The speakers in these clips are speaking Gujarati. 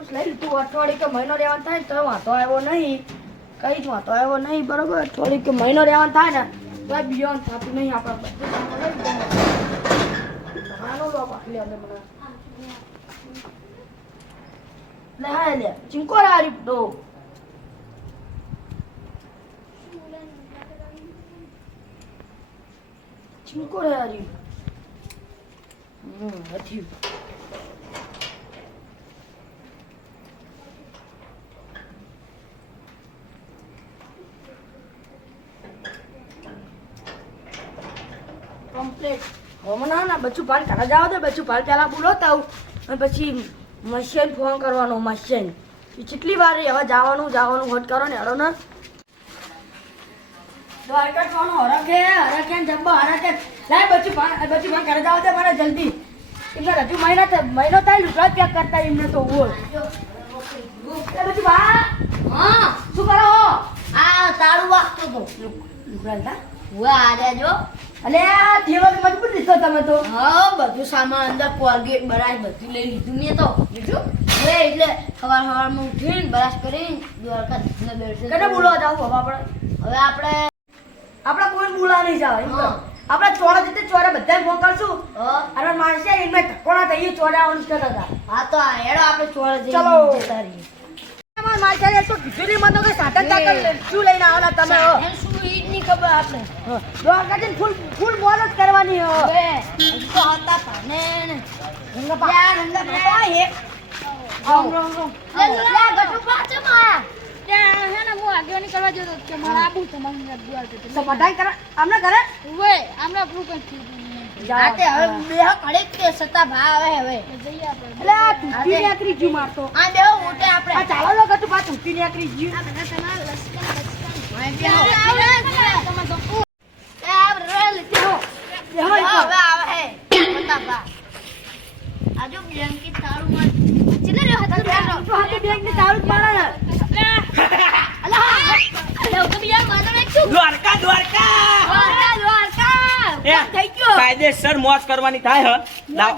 એડવાન્સ લઈ લીધું અઠવાડિયે કે મહિનો રહેવાનું થાય તો વાંધો આવ્યો નહીં કઈ જ વાંધો આવ્યો નહીં બરોબર અઠવાડિયે કે મહિનો રહેવાનું થાય ને તો બિયોન થતું નહીં આપણે લે હા લે ચિંકો રારી તો ચિંકો રારી હતી કમ્પ્લીટ હોમના ના બચ્ચું પાલ કાઢા જાવ દે બચ્ચું પાલ પેલા બોલાવતા આવું અને પછી મશીન ફોન કરવાનો મશીન કેટલી વાર હવે જવાનું હોટ કરો ને હેડો ને દ્વારકા જવાનો હરખે જબ્બા હરખે લાય બચ્ચું પાલ કાઢા જાવ દે મને જલ્દી એમને હજુ મહિનો થાય લુગડા પેક કરતા એમને તો બોલ બચ્ચું બા હા શું કરો આ તાળું વાગતો તો લુગડા વાહ જો અલે આ થેલો મજબૂત દીધો તમે તો હા બધું સામાન અંદર કોલગેટ બરાશ બધું લઈ લીધું મેં તો લીધું હવે એટલે સવારમાં ઉઠીને બ્રશ કરીને દ્વારકા બેઠે કને બોલવા જાવ હવે આપણે કોઈ બોલા નહીં જાવ આપણે ચોરા જતે ચોરા બધાને ફોન કરશું અરે માણસે એમને ટકોણા થઈએ ચોરા આવવાનું કરતા હતા હા તો હેડો આપણે ચોરા જઈએ ચલો જતા રહીએ અમાર માર્કેટ તો કીધું મને કે સાધન તાકલ શું લઈને આવવાના તમે શું ઈ ની ખબર આપણે દ્વારકાથી ફૂલ મોજ કરવાની હવે તો હતા તને રંગા પા એક રોમ લે ગટુ પાછે માં ત્યાં હે ને હું આગેવાની કરવા જતો કે મારા આબુ તમારે દ્વાર છે તો બધાય કર આમને કરે ઓય આમને અપ્રૂવ કરી જાતે હવે બેહ કડે કે સતા ભા આવે હવે જઈએ આપણે એટલે આ તૂટી નીકળી ગયું મારતો આ બેહ મોટે આપણે આ ચાલો લો ગટુ પા તૂટી નીકળી ગયું આ બધા તમારા લશ્કર તમે તો એ આ રેલ કેહો હવે આવે હે સતા ભા આજો બ્લેન્કેટ તારું માં ચલે રે હતા તો હાથે બ્લેન્કેટ તારું મારા અલા અલે તો બિયાર માનો મે છું દ્વારકા થઈ ગયો કાયદેસર મોજ કરવાની થાય હ લાવ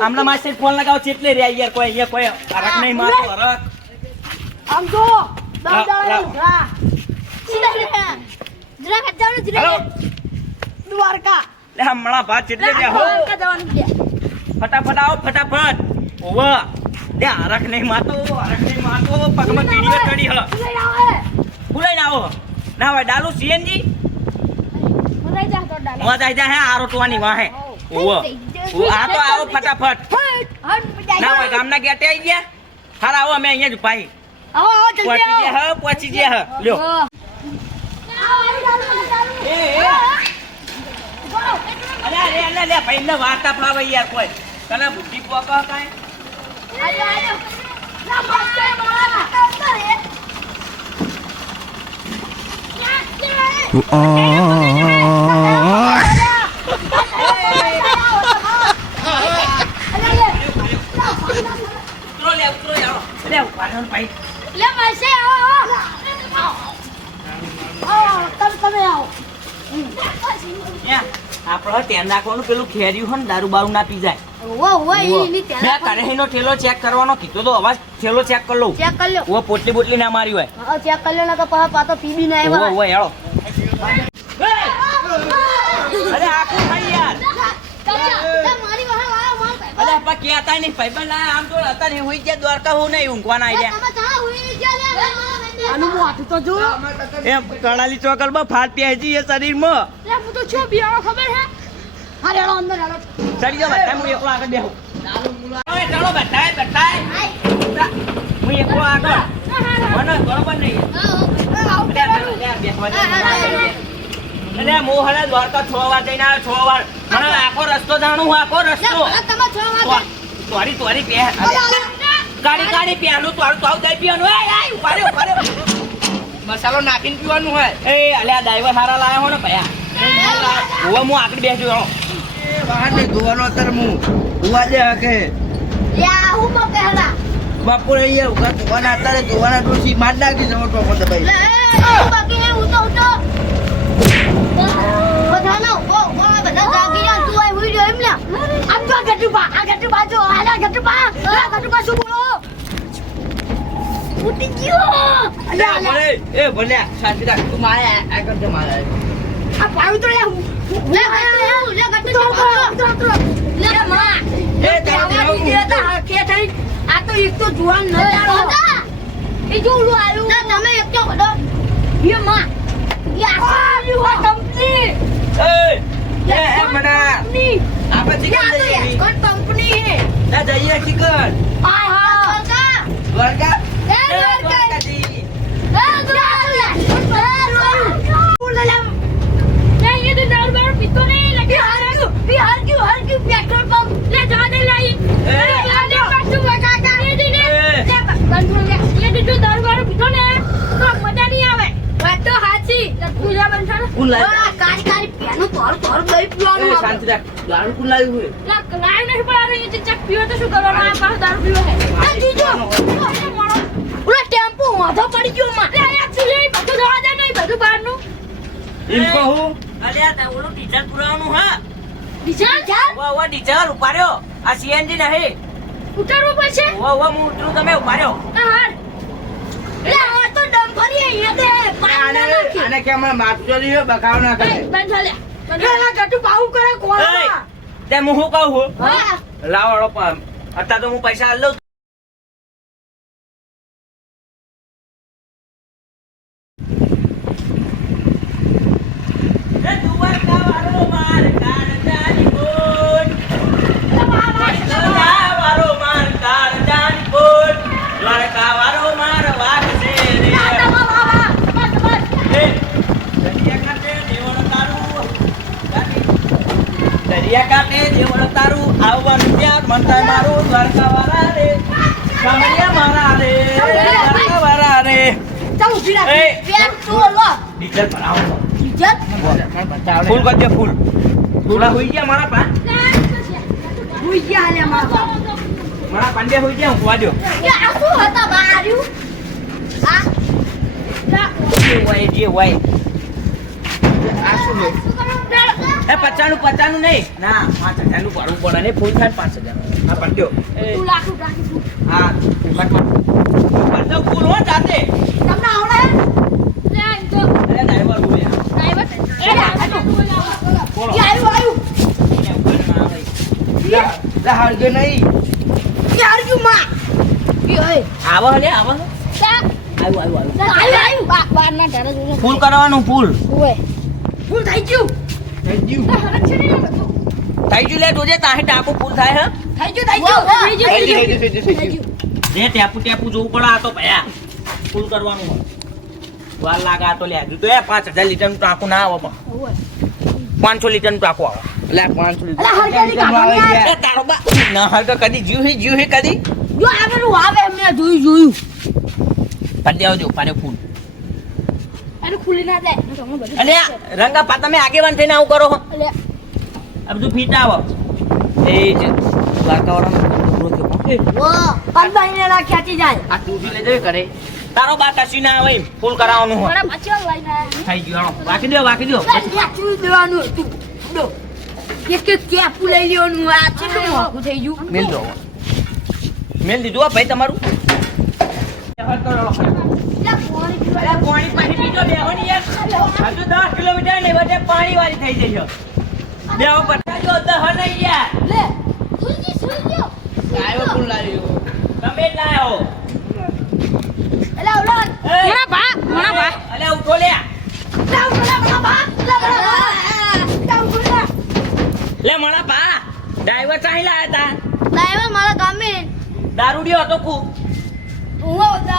આમના માસે ફોન લગાવ ચેટલે રે યાર કોઈ અહીંયા કોઈ હરક નહીં મારતો હરક આમ જો દાદા સીધા જરા ખજાવને જરા દ્વારકા લે હમણા ભાત ચેટલે રે હો દ્વારકા જવાનું છે ફટાફટ આવો ફટાફટ ઓવા લે હરક નહીં મારતો પગમાં કીડીઓ ચડી હ ફૂલાઈને આવો ના હોય ડાલુ સીએનજી મજા જા હે આરો ટવાની વાહે ઓવો આ તો આવો ફટાફટ ના હોય ગામના ગેટે આવી ગયા હારા આવો અમે અહીંયા જ પાઈ આવો જલ્દી પહોંચી ગયા લ્યો અરે લે ભાઈ ને વાર્તા ફાવે યાર કોઈ તને બુદ્ધિ પોકા કાઈ આજો ના માસ્ટર મારા આપડે ધ્યાન રાખવાનું પેલું ખેર્યું હોય ને દારૂ બારૂ ના પી જાય કરેહીનો ઠેલો ચેક કરવાનો કીધો તો અવાજ ઠેલો ચેક કરી લઉં ચેક કરી લો ઓ પોટલી બોટલી ના મારી હોય ચેક કરી લો ના તો પાતો પીબી ના આવ્યા ઓ હેળો અરે આખું ભાઈ યાર મારી વાહ અરે આપા કેતા નહીં ભાઈ બન આમ તો હતા ને હોઈ ગયા દ્વારકા હું નહીં ઊંઘવાના આઈડિયા આનું મોઢું તો જો એમ કણાલી ચોકલ માં ફાટ પેજી એ શરીર માં હું તો છો બિયાણો ખબર હે અરે હેડો અંદર હેડો ચડી જાવ ભાઈ હું એકલો આગળ બેહું ઓય ચાલો બતાય હું એકલો આગળ મને બરોબર નહીં અરે મોહરા દ્વારકા 6 વાર જઈને આવ્યો 6 વાર મને આખો રસ્તો જાણું આખો રસ્તો તોરી પે ગાડી પેલું તારું તો દઈ પીવાનું ઉપાડે મસાલો નાખીને પીવાનું હોય એ અલ્યા ડ્રાઈવર હારા લાયા હો ને ભયા હું આગળ બેસજો એ વાહન ને ધોવાનો અત્યારે હું ધોવા દે કે યા હું મો કહેલા બપોરે અહીંયા ઉગા ધોવાના અત્યારે ધોવાના ડોસી માર નાખી જવો તો મને ભાઈ બાકી હે હું તો બધાનો બધા જાગી જા તું આય હુઈ રહ્યો એમલા આમ તો ગટુપા જો આલા ગટુપા શું બોલો ફૂટી ગયો. અલ્યા ભલે એ ભલે શાંતિ રાખ તું મારે આ કરજે મારે આ પાયું તો લે લે ગટ્ટુ લે માં એ તારું કે થઈ આ તો એક તો જુવાન નજારો બીજું ઓલું આવ્યું ના તમે એક તો બધો યે માં યે કંપની એ મના આપણે ચિકન જઈએ કંપની હે ના જઈએ ચિકન હા હા દ્વારકા એ દ્વારકા જી કુલ લાવી એ શાંતિ રાખ દારૂ કુલ લાવી ટેમ્પો વાંધો પડી ગયો માં બધું જવા દે નહીં બધું બહારનું એમ કહું અલ્યા તા ઓલો ડીઝલ પુરાવાનું હા વા ડીઝલ ઉપાડ્યો આ સીએનજી નહીં ઉતારવું પડશે વા હું ઉતરું તમે ઉપાડ્યો તો ડમ્ફરી અહીંયા દે પાણી ના નાખી આને કેમ મારતો લીયો બકાવ ના કરે બંધ ચાલે પેલા ગટુ પાઉ કરે કોળા તે હું શું કહું છું હા લાવાળો પણ અત્યારે તો હું પૈસા આલ લઉં એ દ્વારકા વાળો માર કાળજાની બોટ દ્વારકા વાળો માર કાળજાની બોટ દ્વારકા વાળો માર વાઘ છે રે એ દરિયા કાંઠે દેવળ તારું દરિયા કાંઠે દેવળ તારું આવવાનું ત્યાં મનતા મારું દ્વારકા વાળા રે કામડિયા મારા રે દ્વારકા વાળા રે ચાલ ઉભી રાખ એ. પેન તો લો ડીઝલ ભરાવો ઇજ્જત ફૂલ કરજો ફૂલ થોડા હોઈ ગયા મારા પા ભૂઈ ગયા લે મારા મારા પાંડે હોઈ ગયા હું વાડ્યો કે આ શું હતા બાર્યું હા જે હોય આ શું લે એ 50 નહીં ના 5000 નું ભાડું પડે ને ફૂલ થાય 5000 આ પાંડ્યો તું લાખ રાખી હા પાંડો ફૂલ હો જાતે તમને આવડે લે આ તો અરે ડ્રાઈવર બોલ્યા ડ્રાઈવર એ બોલો કે આવ્યું એને ઉપરમાં આવે લા હાલજો નહીં કે આવ્યું માં કે ઓય આવો હલે આવો આવ્યું બાર ના ઘરે જોને ફૂલ કરવાનું ફૂલ ઓય ફૂલ થઈ ગયું થઈ ગયું થઈ ગયું લે જોજે તાહે ટાપુ ફૂલ થાય હે થઈ ગયું જે ટેપુ જોવું પડે આ તો ભયા ફૂલ કરવાનું હોય વાર લાગે આ તો લે હજુ તો એ 5000 લીટર નું ટાંકું ના આવે ઓય 500 લીટર નું ટાંકું આવે એટલે 500 લીટર અલા, હરગાડી કાઢવાની આ. એ તારો બા ના હાલ તો કદી જીવ હે કદી જો આવેલું આવે મેં જોયું પાડી આવજો પાને ફૂલ અરે ખુલી ના જાય તમને બધું અને આ રંગા પા તમે આગેવાન થઈને આવું કરો હો અલે આ બધું ફીટ આવો એ જ દ્વારકાવાળાનો પૂરો થયો વો પંદાઈને ના ખેંચી જાય આ તુજી લઈ જઈ કરે તારો બા કશી ના આવે ફૂલ કરાવવાનું હોય મારા પાછળ લઈને થઈ ગયું હાલો વાકી દો ખેંચી દેવાનું હતું દો એક કેપુ લઈ લેવાનું આ કેટલું મોંઘું થઈ ગયું મેલ દીધું આ ભાઈ તમારું અરે પાણી પાણી પીજો બેહોની યાર હજુ 10 કિલોમીટર ને વચ્ચે પાણી વાળી થઈ જઈ બેહો પટાજો 10 નહીં યાર લે સુલજો લાયો ફૂલ લાવ્યો તમે જ લાયો એલા ઓલા મોણા ભા અલે ઉઠો લે લે મણા પા ડ્રાઈવર ચાહી લાયા તા લાવ્યા મારા ગામે દારૂડિયો હતો કુ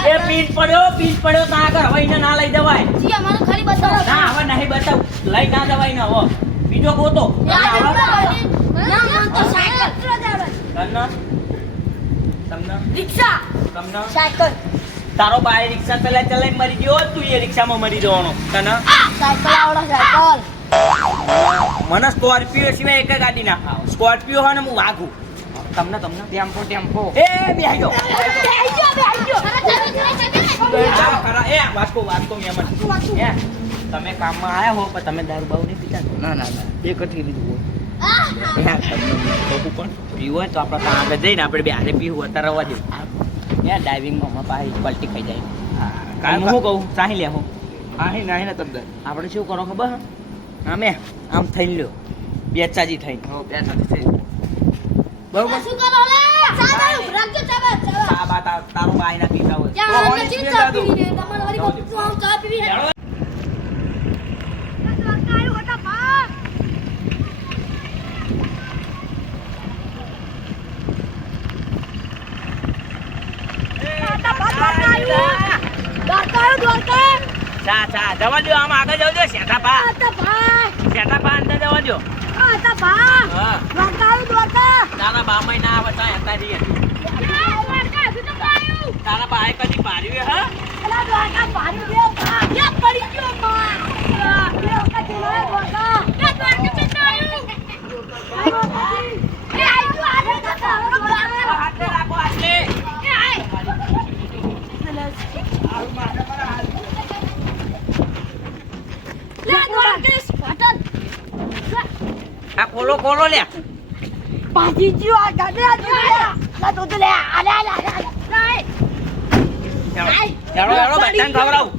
એ પીન પડ્યો તા આગળ હવે એને ના લઈ દેવાય જી અમારું ખાલી બતાવો ના હવે નહીં બતાવ લઈ ના દેવાય ને હવે બીજો ગોતો ના મન તો સાયકલ તમને રિક્ષા તમને સાયકલ તારો બાય રિક્ષા ચલાઈ મરી ગયો તું એ રિક્ષામાં મરી જવાનો તને સાયકલ આવડે સાયકલ મને સ્કોર્પિયો સિવાય એક ગાડી ના ખાવ સ્કોર્પિયો હોય ને હું વાઘું તમને ટેમ્પો એ બેહી ગયો એ વાસ્કો મેમન એ તમે કામમાં આયા હો પણ તમે દારૂ બારૂ નહીં પીતા ના એક જ લીધું હોય પણ પીવું હોય તો આપણે ત્યાં આગળ જઈને આપણે બે હારે પીવું અત્યારે રવા દે યાર ડાઇવિંગમાં માં પાછી પલટી ખાઈ જાય કાંઈ હું શું કહું ચાહી લે હું આહી નાહી ને તમને આપણે શું કરો ખબર આમે આમ થઈને લ્યો બેચાજી થઈને હો બે સાથે થઈ બરોબર શું કરો લે ચા બાયું રાખજો ચા બા આ બા તારો બાઈ ના પીતા હોય ચા તો અમે હોળી ચીજ પીએ ચા દાદુ. પીવી રે તમારે વાળી બપ્પુ આમ ચા પીવી રે ચાલો. ચા ચા જવા દો આમ આગળ જવા દો શેઠા પા અંદર જવા દો હા તારા બા મહિના આવે તો હતા રહીએ તારા બાએ કદી પાડ્યું હા હાથે રાખો હાથે આ કોલો કોલો લે ચાલો ચાલો બધાને ખવડાવું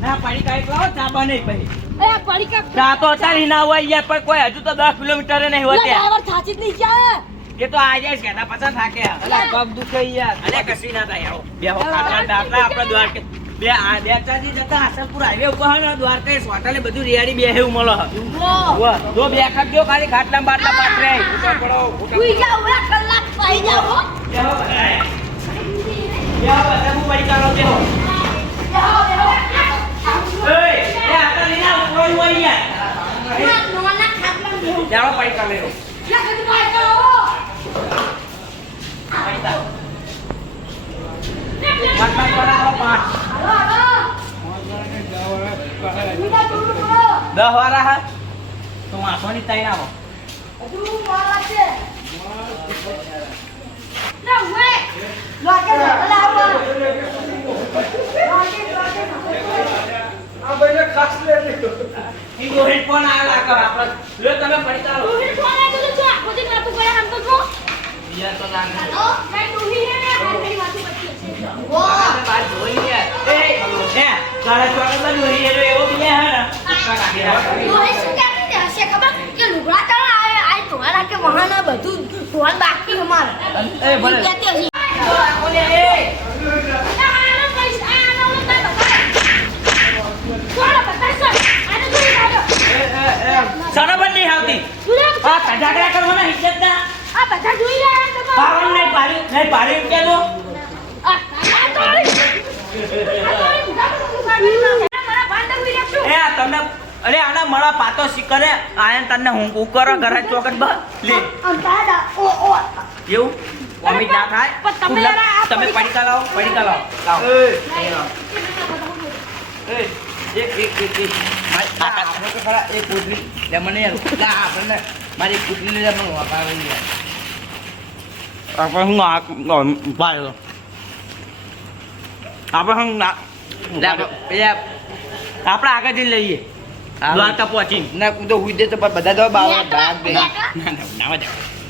ના પડી કાંઈક લાવો ચા બને પછી ચા તો ચાલી ના હોય યાર પણ કોઈ હજુ તો 10 કિલોમીટર નહીં હોય એ તો આજે શેઠા પાછા થાકે અલા પગ દુખે યાર અરે કશી ના થાય આવો બેહો ખાટલા ડાટલા આપણે દ્વારકે બે ચાજી જતા આસલપુર હાઈવે ઉપર હે ને દ્વારકે હોટલે બધું રેડી બેહે એવું મળે વાહ જો બે ખાટ દો ખાલી ખાટલા બાટલા પાટરે ઉઠા પડો ઉઠા ઉઈ જાવ એક કલાક પાઈ જાવ હો બેહો બધા હું પડી કાઢો બેહો એ આતા લીના ઉપર હોય યાર નોના ખાટલા દેવું ચાલો પડી કાઢ લેવો લા કદી પાઈ કરો ખાટલા પડાવો પાંચ 10 વાળા હા તો માથોની તાઈ આવો આ ભાઈને ખાસ લે ઈ રોહિત ફોન આલા કર આપણે લ્યો તમે પડી ચાલો યાર તો ના બાર જોઈ લે એ તારા ચોકડ બંધ હોઈ એનો એવો બી હે ને ઉકા નાખી રાખ બધું ધોવાનું બાકી અમારે એ ભલે કહેતી હશે. ઓલે એ સરોબર નહીં આવતી આ તજાગરા કરવાના હિજ્જત ના પાવન નહીં પાડ્યું કે દો એ તમે અરે આના મળા પાતો શીકરે આયન તને હું કરો ઘરે ચોકટ બ લે એવું કોમી ના થાય તમે પડીકા લાવો લાવો એ આપણે તો ખરા એક કૂતરી લે મને લા આપણને મારી કૂતરી લે મને વાપાવી યાર આપણે હું આ ભાઈ આપણે હું ના આપણે આગળ જઈને લઈએ દ્વારકા પહોંચી ના હું તો હુઈ દે તો પણ બધા તો બાવા ભાગ દે ના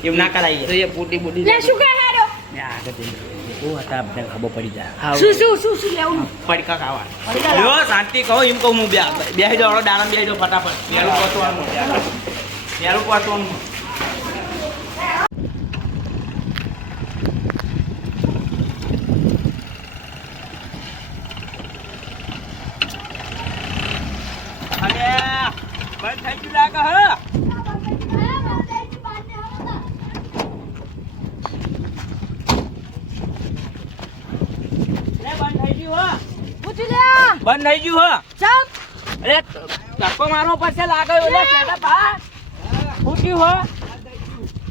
એવું ના કરાઈએ તો એ પૂટી બુટી શું કહે હારો આગળ જઈને બહુ હતા બધા ખબર પડી જાય શું લેવું પડીકા ખાવા લ્યો શાંતિ કહો એમ કહું હું બેસી જાઓ દાડા બેસી જાઓ ફટાફટ પેલું પહોંચવાનું અરે બંધ થઈ ગયું લાગે હા બંધ થઈ ગયું હો અરે ધક્કો મારવો પડશે લાગે ઓલે શેઠા પા ફૂટ્યું હો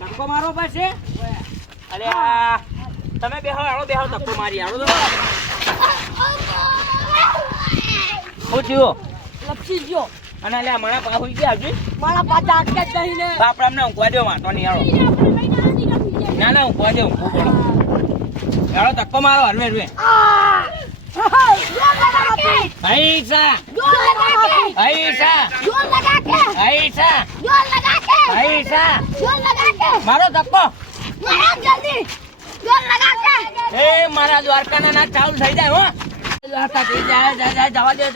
ધક્કો મારવો પડશે અરે આ તમે બેહો ધક્કો મારી આવો તો ફૂટ્યું લપસી ગયો અને અલ્યા મારા પા હોઈ ગયા હજી મારા પાછા આટકે જ નહીં ને બાપડા અમને ઊંઘવા દો વાંધો નહીં આવો ના ઊંઘવા દો ઊંઘવું પડો યારો ધક્કો મારો હરવે હરવે પૈસા મારો ધક્કો એ મારા દ્વારકાના ના ચાલુ થઈ જાય હો દ્વારકા થઈ જાય જવા દે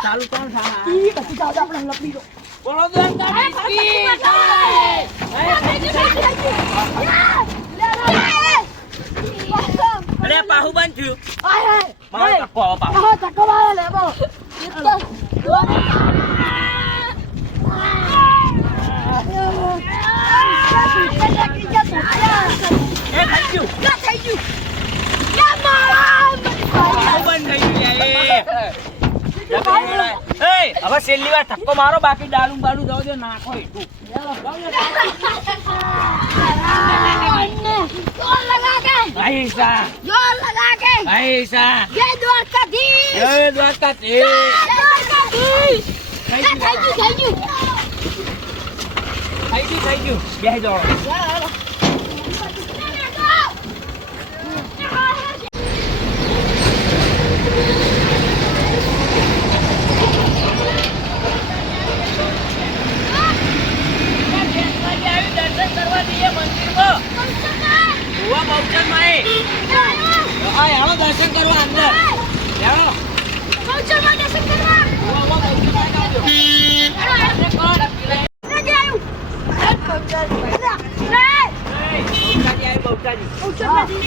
ચાલુ કોણ થાય ઈ બધું જાવ આપણે લપડી દો બોલો દ્વારકા અરે પાહુ બંધ થયું મારો ધક્કો આવો પાહુ ધક્કો મારે લે બો એ થઈ ગયું પાહુ બંધ થઈ ગયું યાર હવે છેલ્લી વાર ધક્કો મારો બાકી ડાળું બાળું જવા દો નાખો એટલું પૈસા પૈસા જય દ્વારકા થઈ ગયું બેસી જાઓ દર્શન કરવા અંદર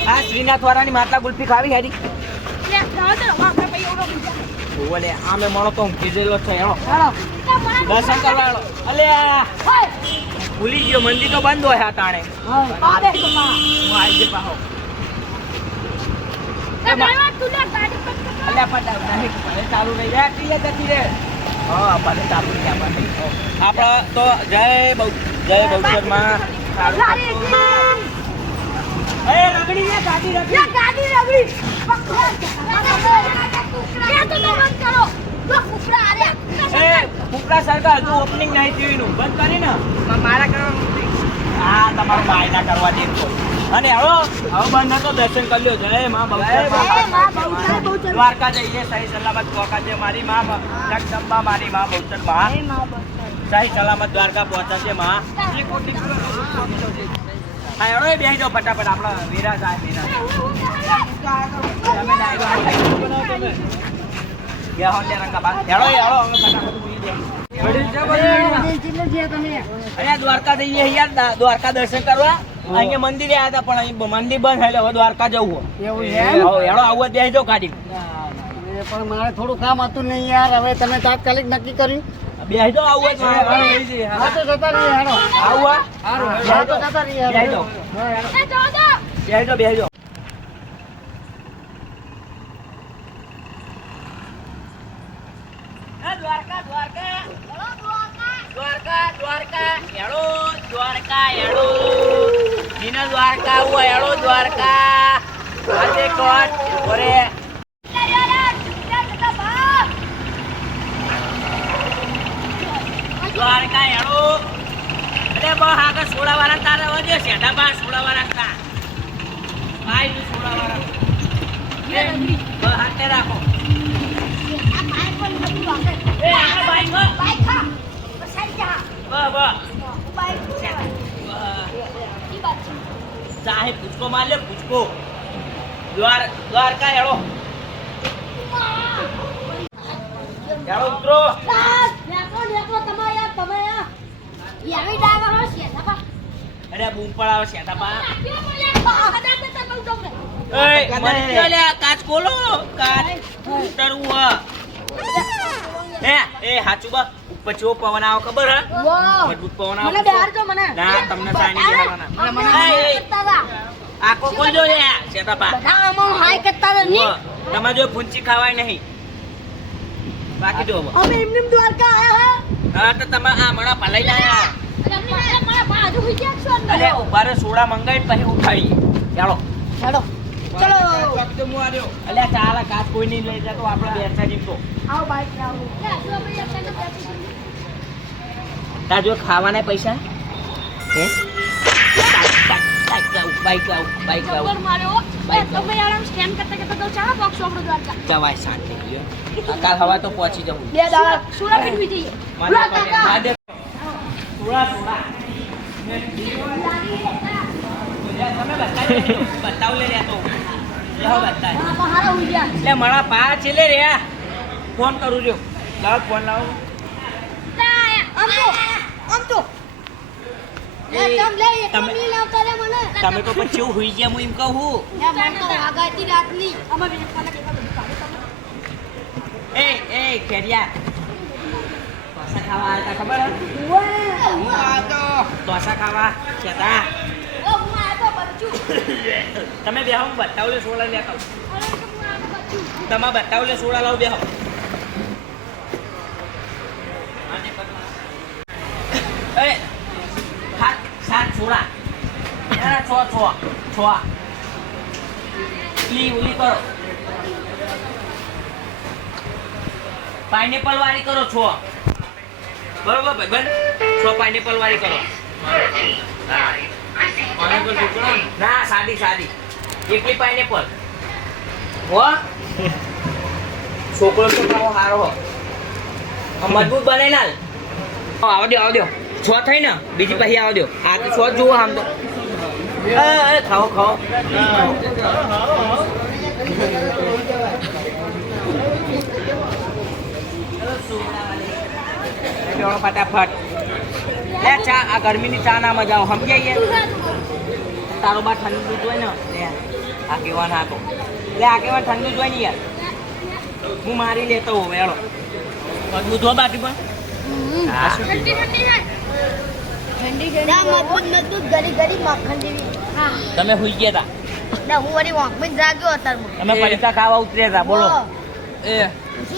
આ શ્રીનાથ વાળાની માટલા ગુલ્ફી ખાવી હેરી ઓલે આમે મળો તો હું કીધેલો છે હેડો દર્શન કરવા હેડો અલે ભૂલી ગયો મંદિર તો બંધ હોય આ ટાણે હું આવી ગયો પાહો અલ્યા પટાવ નહીં ભલે ચાલુ રહી જાય ટીલે જતી રે હા ભલે ચાલુ રહ્યા ભલે આપણે તો જય બહુચર માં એ રગડી ને ગાડી રગડી એ કુકડા સરકાર હજુ ઓપનિંગ નહીં થયું એનું બંધ કરી ને મારા કરવા હા તમારો બાય ના કરવા દે અને હવે બંધ તો દર્શન કરી લ્યો જય માં બહુચર દ્વારકા જઈએ સહી સલામત પહોંચા છે મારી માં જગદંબા મારી માં બહુચર માં સહી સલામત દ્વારકા પહોંચા છે માં હા એડો બેસી જાઓ ફટાફટ આપણા વીરા સાહેબ વીરા દ્વારકા જઈએ યાર દ્વારકા દર્શન કરવા અહીંયા મંદિરે આવ્યા હતા પણ અહીં મંદિર બંધ એટલે હવે દ્વારકા જવું હેડો આવું બેસી જાઓ કાઢી પણ મારે થોડું કામ હતું નહીં યાર હવે તમે તાત્કાલિક નક્કી કર્યું બેસી જાઓ આવું હા તો જતા રહીએ હેડો આવું હા તો જતા રહીએ બેસી જાઓ બેસી જાઓ દ્વારકા હેડો દીના દ્વારકા હેડો દ્વારકા આજે કોટ ઓરે દ્વારકા હેડો અરે બહુ આગળ સોડા વાળા તારા વજે સેઠા બા સોડા વાળા તા ભાઈ નું સોડા વાળા બહુ હાથે રાખો એ આ બાઈક ચાહે પૂછકો માર લે પૂછકો દ્વારકા હેડો ઉતરો અરે બૂમ પડાવો શેઠા બા કાચ ખોલો કાચ ઉતરવું એ હાચું બા ઉપર ચો પવન આવો ખબર હે મજબૂત પવન આવો મને બહાર જો મને ના તમને સાની દેવાના આકો ખોલજો રે શેઠા બા તમારે જો ફૂંચી ખાવાય નહીં બાકી જો અમે એમને દ્વારકા આયા હા તો તમે આ મણા પલાઈ લાયા અરે ઉભા રે સોડા મંગાઈ પછી ઉઠાડીએ ચાલો હેડો ચલો અલ્યા ચાલ કાચ કોઈ નહીં લઈ જતો આપણે બેસા જીમતો આવો બાઈક આવો તાર જો ખાવાના પૈસા હે બાઈક આવ જવાય શાંતિ કાલ હવા તો પહોંચી જવું બે દાડા બતાવ લે તો બેહો બતાય હા, પણ હારા ઉઈ ગયા. એટલે મારા પા છેલે રે ફોન કરું જો લાવ ફોન લાવો આમ તો. લે, તમ લે, એક તમે- નહીં લાવતા રે મને. તમે તો પછી હુઈ ગયા હું એમ કહું લે, મને તો વાગાતી રાતની. અમે બીજી ખાના કેટલા બધું ખાધું તમે? એ ખેરિયા ઢોસા ખાવા આવ્યા તા ખબર હે? હું આવતો ઢોસા ખાવા કેતા ઓ, હું આયો તો બચ્ચું. તમે બેહો હું બતાવલે સોડા લેતા આવું. અરે, હું આયો તો બચ્ચું. તમે બતાવલે સોડા લાવ બેહો એ સાત સોડા છ ઉલી કરો પાઇનેપલ વાળી કરો છો બરોબર ભાઈબંધ છો પાઇનેપલ વાળી કરો ના સાદી એકલી પાઇનેપલ હો છોકરો તો ખાવો સારો હો મજબૂત બને ના આવો દો છ થઈ ને બીજી પછી આવો દો આ તો છ જુઓ આમ તો ખાઓ ફટાફટ લે ચા આ ગરમીની ચા ના મજા આવો સમજાય તારો બા ઠંડુ જોઈ ને લે આગેવાન હાકો લે આગેવાન ઠંડુ જોઈ ને યાર હું મારી લેતો હોઉં વેળો મજબૂત હો બાકી પણ ઠંડી છે. ના, મજબૂત, ગરી માખણ જેવી. હા. તમે હુઈ ગયા તા ના, હું વળી વાંકમાં જાગ્યો અત્યારમાં. તમે પૈસા ખાવા ઉતર્યા હતા બોલો ઓ, એ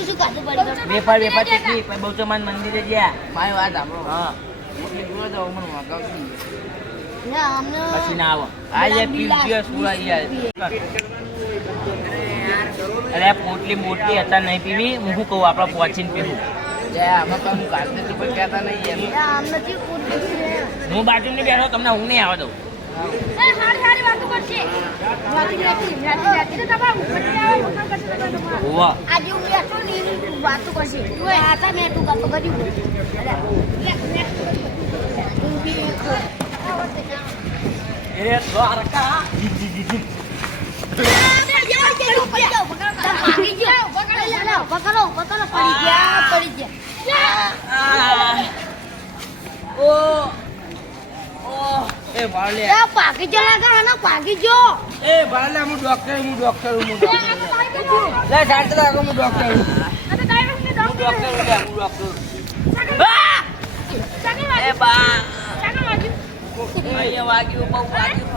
શું ખાધું પડી વેપાર ચેકલી પછી બહુચમાન મંદિરે ગયા મારી વાત સાંભળો હા એટલે જોવા જાવ મને વાગાવતી ના, અમને પછી ના આવો આ જે પીવતીઓ સુરા ગયા અરે પોટલી મોટી હતા નહીં પીવી હું શું કહું આપણે પહોંચીને પીવું આમાં તો હું કાશ્મીર પર કહેતા નહીં એમ ના, અમને થી પૂછ્યું છે. હું બાજુની બેઠો તમને ઊંઘ નહીં આવવા દઉં સારી વાતો કરશે. હોવા આજે હું બેઠો ને એની વાતો કરશે. ઓય, આતા મેં તું વાતો કર્યું. એ દ્વારકા એ બાળલે એ બાળલે હું ડોક્ટર લે જાણતો લાગો હું ડોક્ટર એ બા અહીંયા વાગ્યું બહુ વાગ્યું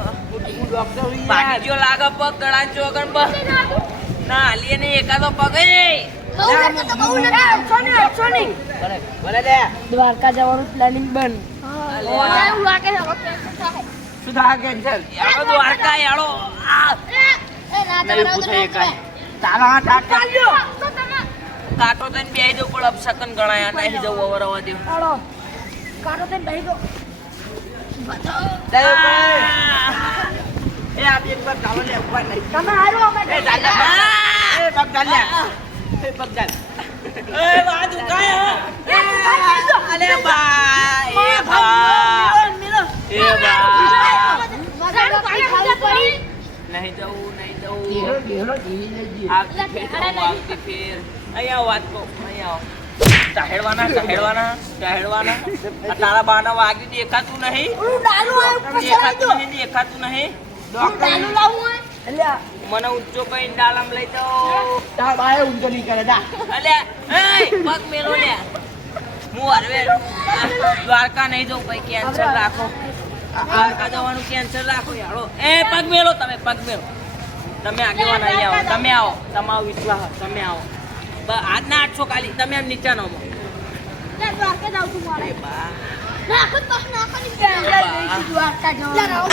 હું ડોક્ટર બાકી જો લાગે પગ ગળા ચોગણ બસ ના હાલીએ નહીં એકાદો પગ ભલે દે દ્વારકા જવાનું પ્લાનિંગ બંધ. શું થાય કેન્સલ યાડો દ્વારકા યાડો આ નહીં પૂછાય કાંઈ ચાલો હા કાટો થઈને બે દો પણ અપસકન ગણાયા નહીં જવું અવરવા દો ચાલો કાઢો તે બેહી દો. એ આપ એક બાર ચાલો લે ઉભા નહીં તમે હારો અમે એ દાદા એ પગ ચાલ લે એ પગ ચાલ એ બા દુકાય અલે બા એ બા એ બા નહીં જવું આગતી ફેર અહીંયા વાત કહો અહીંયા ટહેડવાના આ તારા બાના વાગ્યું દેખાતું નહીં દેખાતું નહીં અલ્યા મને ઊંચો કઈ ડાલમ લઈ જાઓ તાર બાએ ઊંચો નહીં કરે દા. અલ્યા એ પગ મેલો લે હું હરવે દ્વારકા નહીં જવું ભાઈ કેન્સર રાખો દ્વારકા જવાનું કેન્સર રાખો યારો એ પગ મેલો તમે પગ મેલો તમે આગેવાન અહીં આવો તમે આવો તમારો વિશ્વાસ તમે આવો આજ ના 800 ખાલી તમે એમ નીચે નો દ્વારકા એ બા જવાનું. દ્વારકા જવાનું.